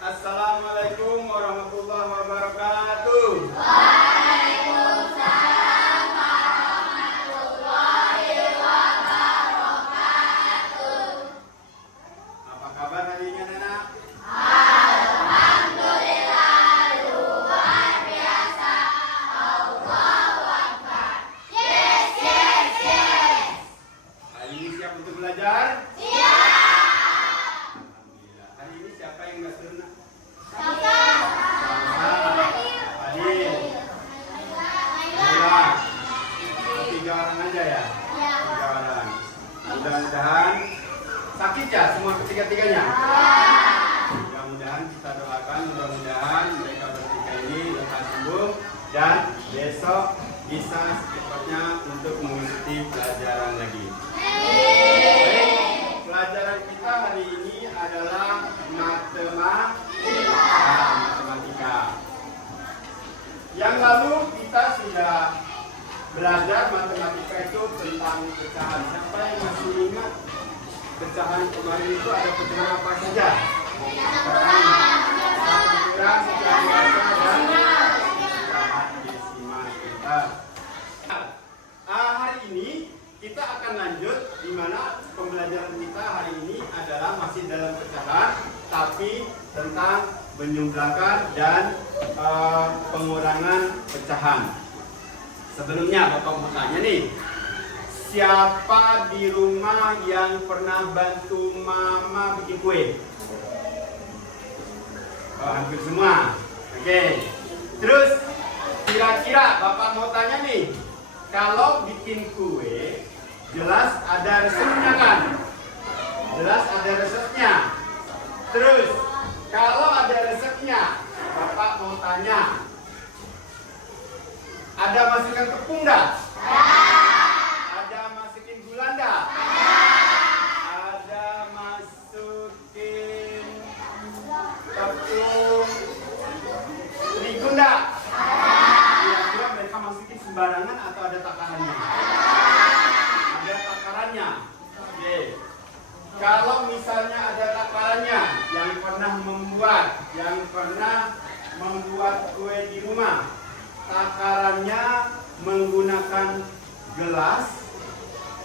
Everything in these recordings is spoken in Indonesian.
Assalamualaikum warahmatullahi wabarakatuh. Waalaikumsalam warahmatullahi wabarakatuh. Apa kabar hari ini anak? Alhamdulillah luar biasa. Allahu Akbar. Yes, yes, yes. Hari ini siap untuk belajar? Siap. Alhamdulillah. Hari ini siapa yang nggak turun? Siap. Adil. Mula. Tiga orang aja ya? Tiga orang. Mudah-mudahan sakit ya semua ketiga-tiganya? Mudah-mudahan kita doakan, mudah-mudahan mereka bertiga ini lekas sembuh dan besok bisa secepatnya untuk mengikuti pelajaran lagi. Baik, pelajaran kita hari ini adalah matematika. Yang lalu kita sudah belajar matematika itu tentang pecahan. Siapa yang masih ingat pecahan kemarin itu ada pecahan apa saja? Kurang, sekian dan desimal. Hari ini kita akan lanjut di mana pembelajaran kita hari ini adalah masih dalam pecahan, tapi tentang menjumlahkan dan pengurangan pecahan. Sebelumnya Bapak mau tanya nih, siapa di rumah yang pernah bantu Mama bikin kue? Oh, hampir semua. Oke. Terus kira-kira Bapak mau tanya nih, kalau bikin kue jelas ada resepnya kan? Jelas ada resepnya. Terus kalau ada resepnya, Bapak mau tanya, ada masukin tepung enggak? Ada masukin gula enggak? Ada masukin tepung terigu enggak? Kira-kira mereka masukin sembarangan atau ada takarannya? Ada takarannya. Oke. Kalau misalnya ada takarannya, yang pernah membuat kue di rumah, takarannya menggunakan gelas,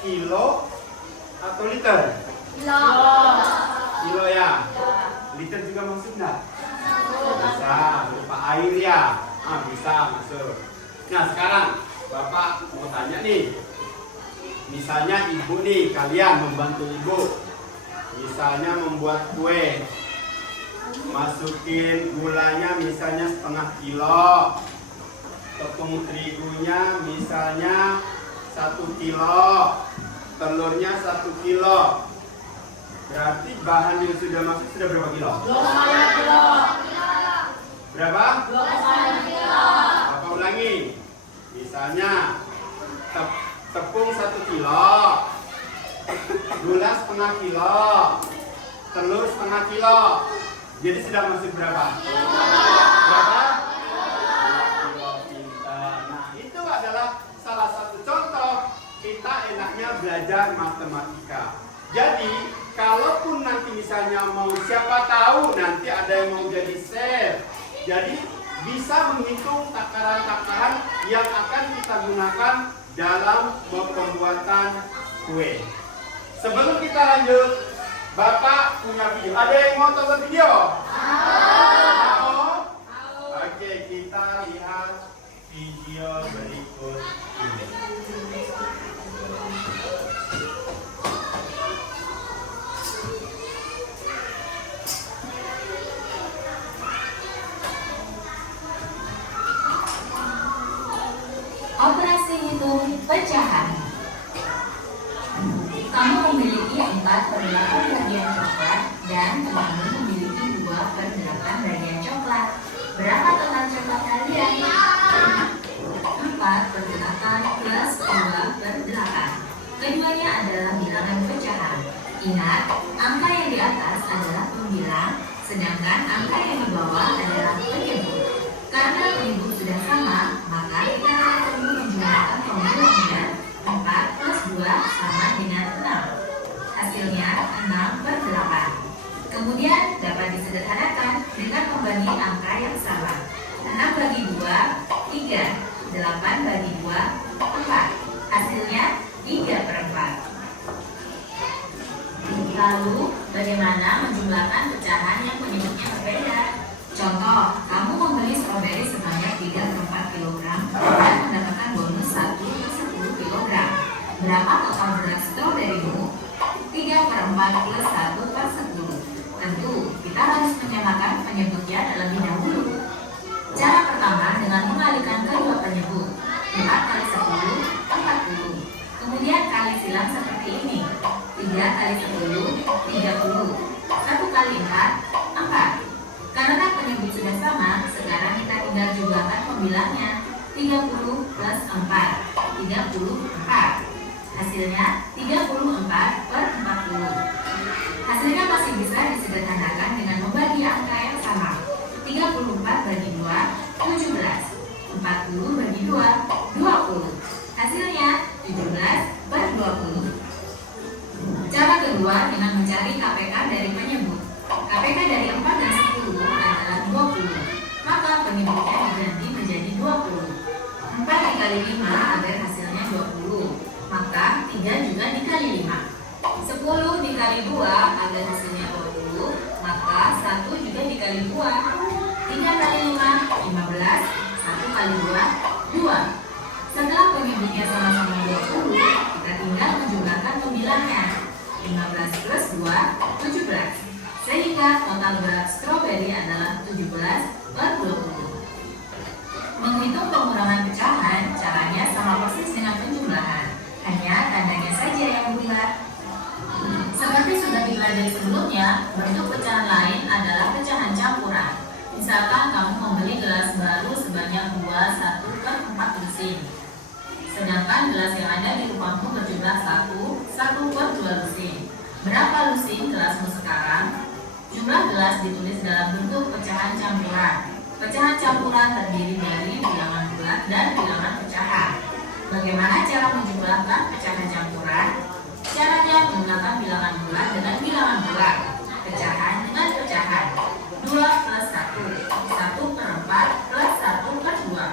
kilo, atau liter? Kilo ya. Liter juga masuk enggak? Bisa, berupa air ya. Bisa masuk. Nah sekarang Bapak mau tanya nih, misalnya ibu nih, kalian membantu ibu, misalnya membuat kue, masukin gulanya misalnya setengah kilo, tepung terigunya misalnya 1 kilo, telurnya 1 kilo. Berarti bahan yang sudah masuk sudah berapa kilo? 25 kilo. Berapa? 25 kilo. Bapak ulangi. Misalnya tepung 1 kilo, gula setengah kilo, telur setengah kilo. Jadi sudah masuk berapa? Berapa? 2 kilo pintar. Nah, itu adalah salah satu contoh kita enaknya belajar matematika. Jadi, kalaupun nanti misalnya mau, siapa tahu nanti ada yang mau jadi chef. Jadi, bisa menghitung takaran-takaran yang akan kita gunakan dalam pembuatan kue. Sebelum kita lanjut, Bapak punya video. Ada yang mau tonton video? Mau? Oke, kita lihat video berikut ini. Operasi hitung pecahan. Kamu memiliki 4/8 bagian coklat dan temanmu memiliki 2/8 bagian coklat. Berapa total coklat kalian? 4/8 plus 2/8. Keduanya adalah bilangan pecahan. Ingat, angka yang di atas adalah pembilang, sedangkan angka yang di bawah adalah penyebut. Karena penyebut sudah sama, maka kita akan perlu menjumlahkan pembilangnya. 4 plus 2 sama dengan 6. Hasilnya 6/8. Kemudian dapat disederhanakan dengan bagi 2, 4. Hasilnya 3/4. Lalu, bagaimana menjumlahkan pecahan yang penyebutnya berbeda? Contoh, kamu membeli stroberi sebanyak 3/4 kg dan mendapatkan bonus 1/10 kg. Berapa total berat stroberimu? 3/4 plus 1/10. Tentu, kita harus menyamakan penyebutnya terlebih dahulu. Cara pertama dengan mengalihkan kedua penyebut. 4 kali 10, 40. Kemudian kali silang seperti ini. 3 kali 10, 30. 1 kali 4, 4. Karena penyebut sudah sama, sekarang kita tinggal jumlahkan pembilangnya. 30 plus 4, 34. Hasilnya 34/40. Hasilnya masih bisa disederhanakan dengan membagi angka yang sama. 34 bagi 2, 17. 40 bagi 2, 20. Hasilnya 17/20. Cara kedua dengan mencari KPK dari penyebut. KPK dari 4 dan 10 adalah 20. Maka penyebutnya diganti menjadi 20. 4 dikali 5 agar hasilnya 20. Maka 3 juga dikali 5. 10 dikali 2 agar hasilnya 20. Maka 1 juga dikali 2. 3 kali 5, 15. 1 kali 2, 2. Setelah penyebutnya sama-sama 20, kita tinggal menjumlahkan pembilangnya. 15 plus 2, 17. Sehingga total berat stroberi adalah 17/20. Menghitung pengurangan pecahan, caranya sama persis dengan penjumlahan. Hanya tandanya saja yang berubah. Seperti sudah dipelajari sebelumnya, bentuk pecahan lain adalah pecahan campuran. Misalkan kamu membeli gelas baru sebanyak 1/4 lusin. Sedangkan gelas yang ada di rumahmu berjumlah 1/2 lusin. Berapa lusin gelasmu sekarang? Jumlah gelas ditulis dalam bentuk pecahan campuran. Pecahan campuran terdiri dari bilangan bulat dan bilangan pecahan. Bagaimana cara menjumlahkan pecahan campuran? Caranya menggunakan bilangan bulat dengan bilangan bulat, pecahan dengan pecahan. 2 plus 1, 1/4 plus 1/2.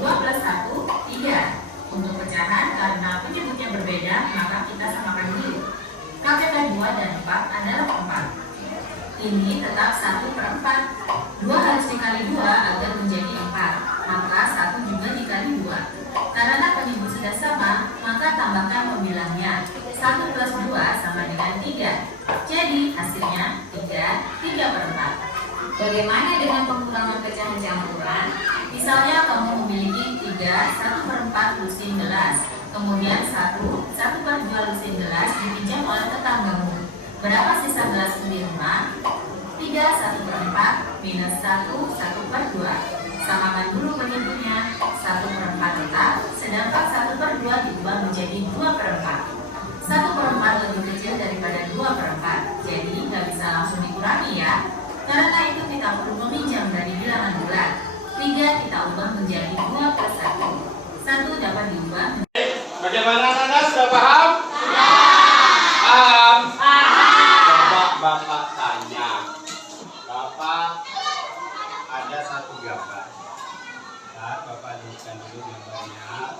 2 plus 1, 3. Untuk pecahan, karena penyebutnya berbeda, maka kita samakan dulu. KPK 2 dan 4 adalah 4. Ini tetap 1/4. 2 harus dikali 2 agar menjadi 4. Maka 1 juga dikali 2. Karena penyebut sudah sama, maka tambahkan pembilangnya. 1 plus 2 sama dengan 3. Jadi hasilnya 3/4. Bagaimana dengan pengurangan pecahan campuran? Misalnya kamu memiliki 1/4 lusin gelas. Kemudian 1/2 lusin gelas dipinjam oleh tetanggamu. Berapa sisa gelasmu di rumah? 3 1/4 minus 1/2. Samakan dulu penyebutnya. 1/4 tetap, sedangkan 1/2 diubah menjadi 2/4. 1/4 lebih kecil daripada 2/4, jadi nggak bisa langsung dikurangi ya. Karena itu kita perlu meminjam dari bilangan bulat. 3 kita ubah menjadi 2 plus 1. 1 dapat diubah. Bagaimana anak-anak, sudah paham? Paham? Coba Bapak tanya. Bapak ada satu gambar. Nah, Bapak lihatkan dulu gambarnya.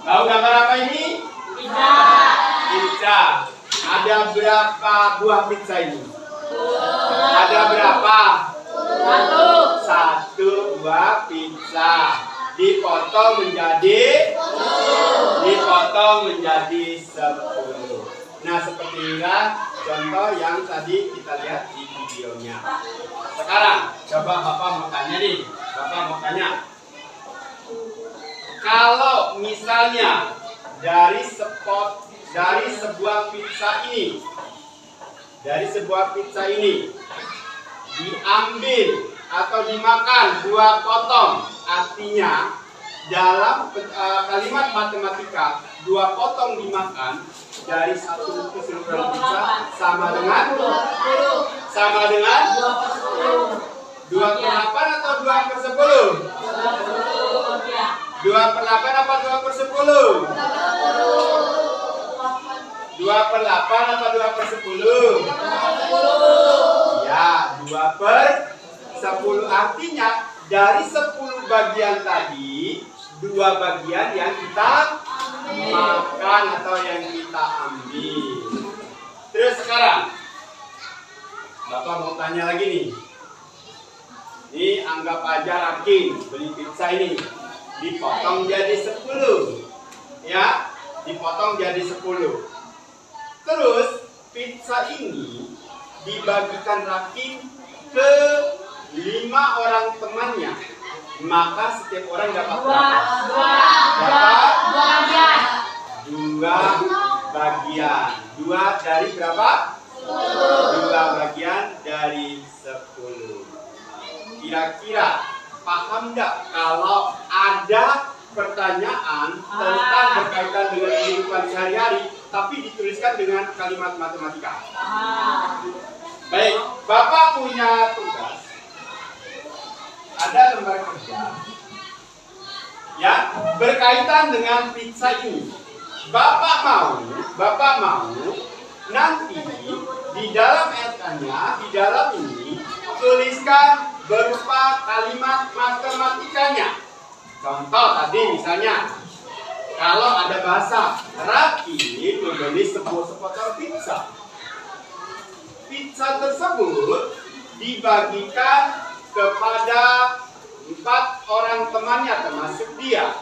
Tahu gambar apa ini? Pizza. Pizza. Ada berapa buah pizza ini? Ada berapa? 1 buah pizza. Dipotong menjadi 10. Nah, seperti inilah contoh yang tadi kita lihat di videonya. Sekarang coba Bapak mau tanya nih. Bapak mau tanya. Kalau misalnya dari sebuah pizza ini diambil atau dimakan 2 potong, artinya dalam kalimat matematika 2 potong dimakan dari satu keseluruhan pizza sama dengan 2/8 atau 2/10? 2/8 apa 2/10? 2/8 apa 2/10? Ya, 2/10. 10 artinya dari 10 bagian tadi, 2 bagian yang kita makan atau yang kita ambil. Terus sekarang, Bapak mau tanya lagi nih. Ini anggap aja Rakin beli pizza ini, dipotong jadi 10, ya, dipotong jadi 10. Terus pizza ini dibagikan Rakin ke 5 orang temannya, maka setiap orang dapat berapa? Dapat 2 bagian. 2 dari berapa? 2 bagian dari 10. Kira-kira paham nggak kalau ada pertanyaan tentang berkaitan dengan kehidupan sehari-hari, tapi dituliskan dengan kalimat matematika? Baik, Bapak punya tugas. Ada lembar kerja, ya, berkaitan dengan pizza ini. Bapak mau nanti di dalam RK-nya, di dalam ini tuliskan berupa kalimat matematikanya. Contoh tadi misalnya, kalau ada bahasa Rakin membeli sepotong pizza. Pizza tersebut dibagikan kepada 4 orang temannya termasuk dia.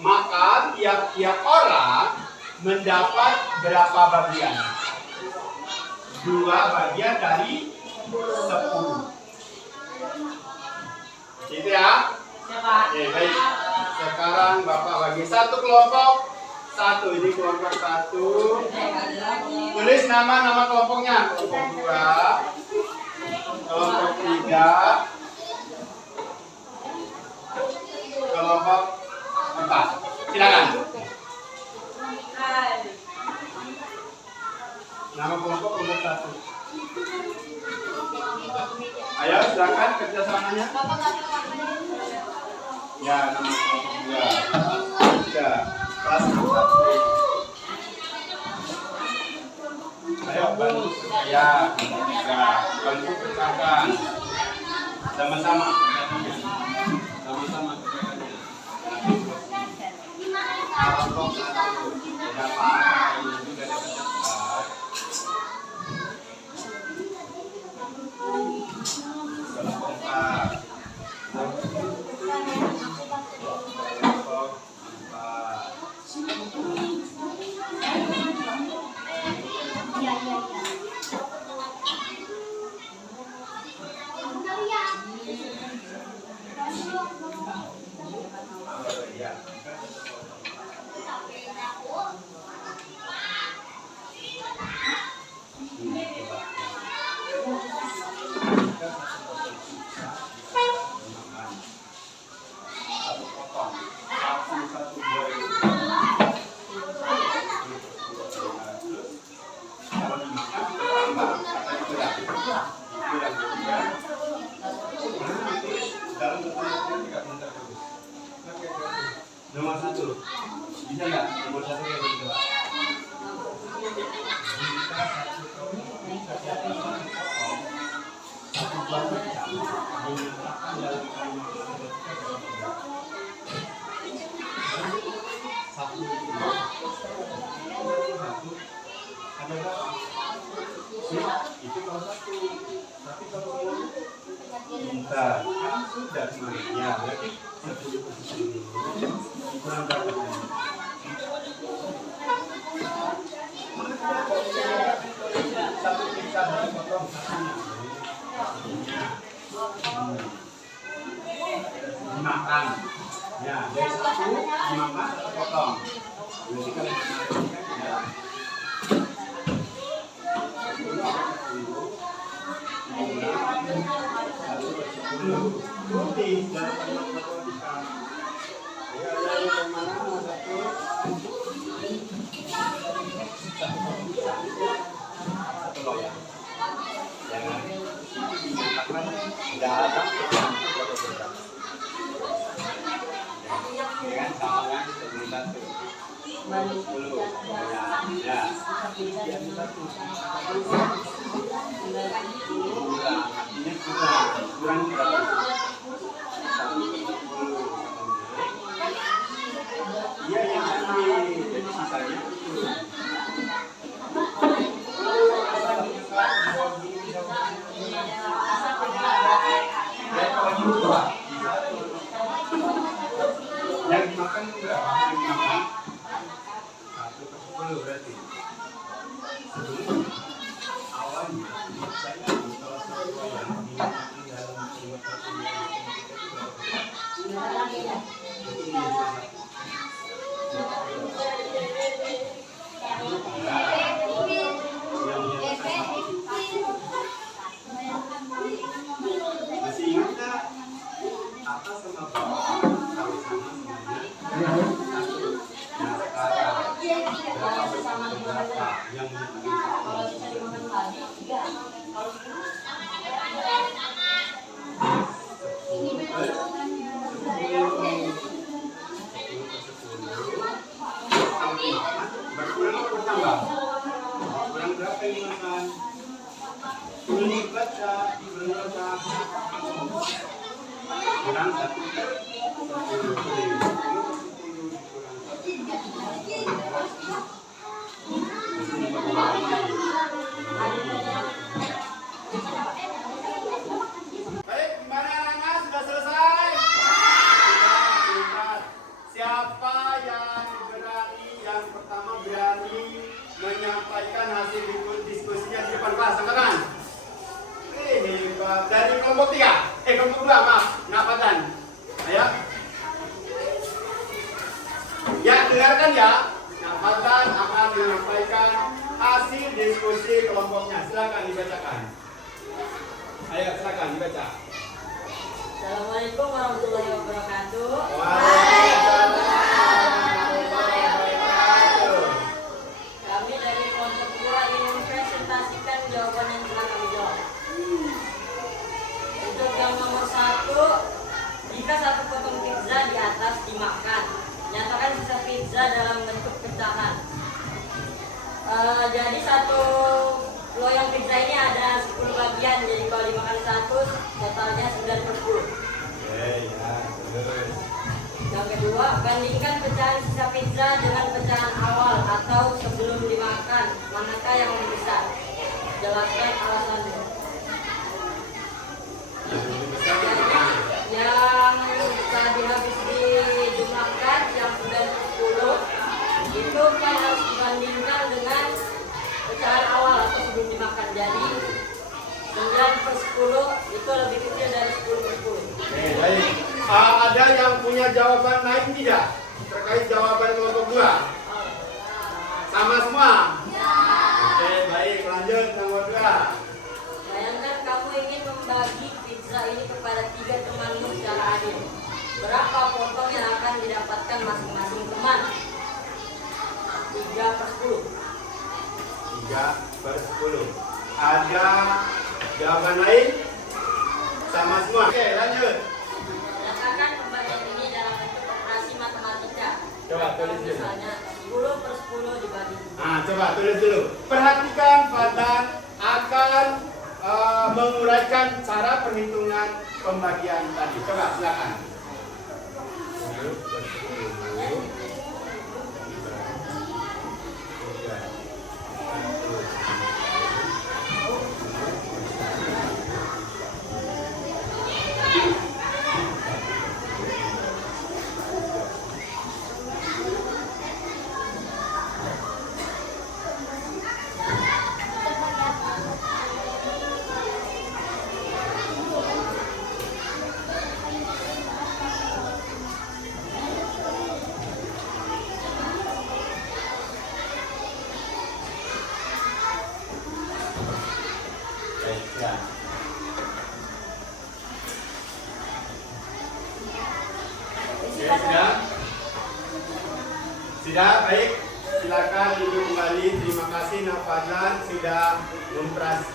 Maka tiap-tiap orang mendapat berapa bagian? 2 bagian dari 10. Gitu ya? Oke, baik. Sekarang Bapak bagi 1 kelompok. 1, ini kelompok 1. Tulis nama kelompoknya. Kelompok 2, kelompok 3, kelompok 4. Silakan. Nama kelompok 1. Ayo silakan kerjasamanya. Ya, nama kelompok 2. 3. Kelas 1. Ayo bantu saya. Bantu kerjakan. Sama-sama. Sama-sama kerjakannya. Kelompok 1. Ada apa-apa ini juga dapat cepat. Kelompok 4. Nomor 1 bisa nggak? Nomor 1 yang kedua. Itu kalau 1, tapi kalau bentar, kan sudah semuanya, berarti 10 ke 10 kurang berapa? Satu pizza dipotong satunya. Dimakan. Ya, dari 1 dimakan 1 potong. Berarti kalau dimakan ya. Ya. Ini kurang iya yang tadi jadi sisanya yang dimakan enggak? Yang dimakan 1/10 berarti. Sebelum awalnya saya kalau satu yang dimakan dalam 5 masih ingat nggak? Atas sama bawah kalau sama semuanya satu. Nah sekarang berapa berapa yang berkurang atau bertambah? Kurang berapa yang dimakan? Kurang baca, kurang 1/10. Baik, gimana anak-anak? Sudah selesai? Sudah. Siapa yang pertama berani menyampaikan hasil diskusinya di depan kelas? Angkat tangan. Hebat. Dari kelompok 3. Kelompok 2, maaf. Napatan. Ayo. Ya, dengarkan ya. Napatan akan menyampaikan hasil diskusi kelompoknya. Silakan dibacakan. Ayo, silakan dibaca. Assalamualaikum warahmatullahi wabarakatuh. Waalaikumsalam warahmatullahi wabarakatuh. Kami dari kelompok 2 ingin mempresentasikan jawaban yang telah kami jawab. Untuk yang nomor 1, jika satu potong pizza di atas dimakan, nyatakan sisa pizza dalam bentuk pecahan. Jadi satu loyang pizza ini ada 10 bagian, jadi kalau dimakan satu totalnya 9/10. Ya, terus. Yang kedua, bandingkan pecahan sisa pizza dengan pecahan awal atau sebelum dimakan, manakah yang lebih besar? Jelaskan alasannya. Yang tadi habis dijumlahkan yang 9/10 itu kan harus dibandingkan dengan pecahan awal atau sebelum dimakan. Jadi 9/10 itu lebih kecil dari 10/10. Oke, baik. Ada yang punya jawaban lain tidak terkait jawaban kelompok 2? Sama semua? Oke, baik. Lanjut nomor 2. Bayangkan kamu ingin membagi pizza ini kepada 3 temanmu secara adil. Berapa potong yang akan didapatkan masing-masing teman? 3/10. 3/10. Ada jawaban lain? Sama semua. Oke, lanjut. Nyatakan pembagian ini dalam bentuk operasi matematika. Coba tulis dulu. Misalnya 10/10 dibagi 3. Nah, coba tulis dulu. Perhatikan Fadlan akan menguraikan cara perhitungan pembagian tadi. Coba silakan. 10/10. Ya. Sudah, baik. Silakan duduk kembali. Terima kasih Nafadlan sudah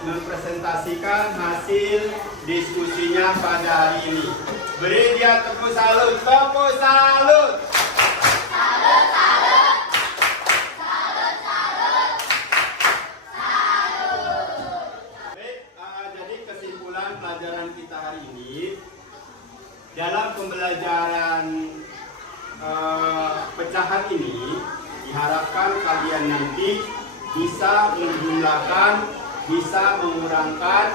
mempresentasikan hasil diskusinya pada hari ini. Beri dia tepuk salut. Tepuk salut. Salut, salut. Diharapkan kalian nanti bisa menjumlahkan, bisa mengurangkan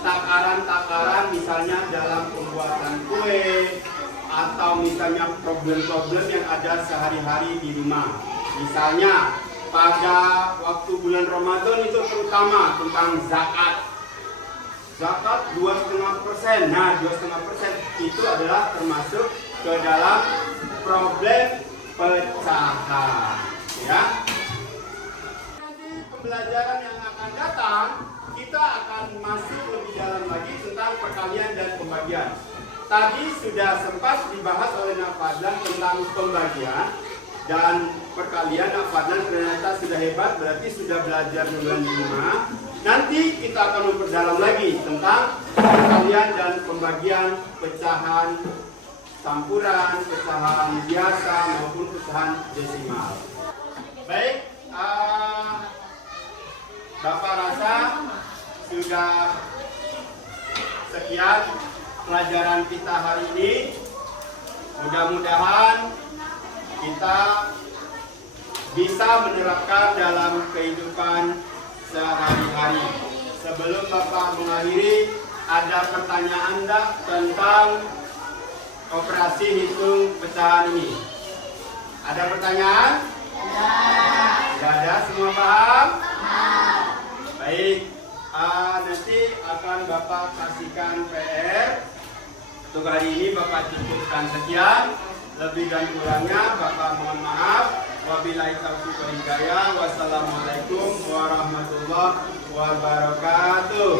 takaran-takaran misalnya dalam pembuatan kue atau misalnya problem-problem yang ada sehari-hari di rumah. Misalnya pada waktu bulan Ramadan itu terutama tentang zakat. Zakat 2,5%. Nah, 2,5% itu adalah termasuk ke dalam problem pecahan. Ya. Nanti pembelajaran yang akan datang, kita akan masuk lebih dalam lagi tentang perkalian dan pembagian. Tadi sudah sempat dibahas oleh Nak Fadlan tentang pembagian dan perkalian. Nak Fadlan ternyata sudah hebat, berarti sudah belajar bulan 5. Nanti kita akan memperdalam lagi tentang perkalian dan pembagian, pecahan campuran, pecahan biasa maupun pecahan desimal. Baik, Bapak rasa sudah sekian pelajaran kita hari ini. Mudah-mudahan kita bisa menerapkan dalam kehidupan sehari-hari. Sebelum Bapak mengakhiri, ada pertanyaan enggak tentang operasi hitung pecahan ini? Ada pertanyaan? Tidak ada, semua paham? Baik, nanti akan Bapak kasihkan PR. Untuk hari ini Bapak cukupkan sekian. Lebih dan kurangnya Bapak mohon maaf. Wabillahi taufiq wal hidayah. Wassalamualaikum warahmatullahi wabarakatuh.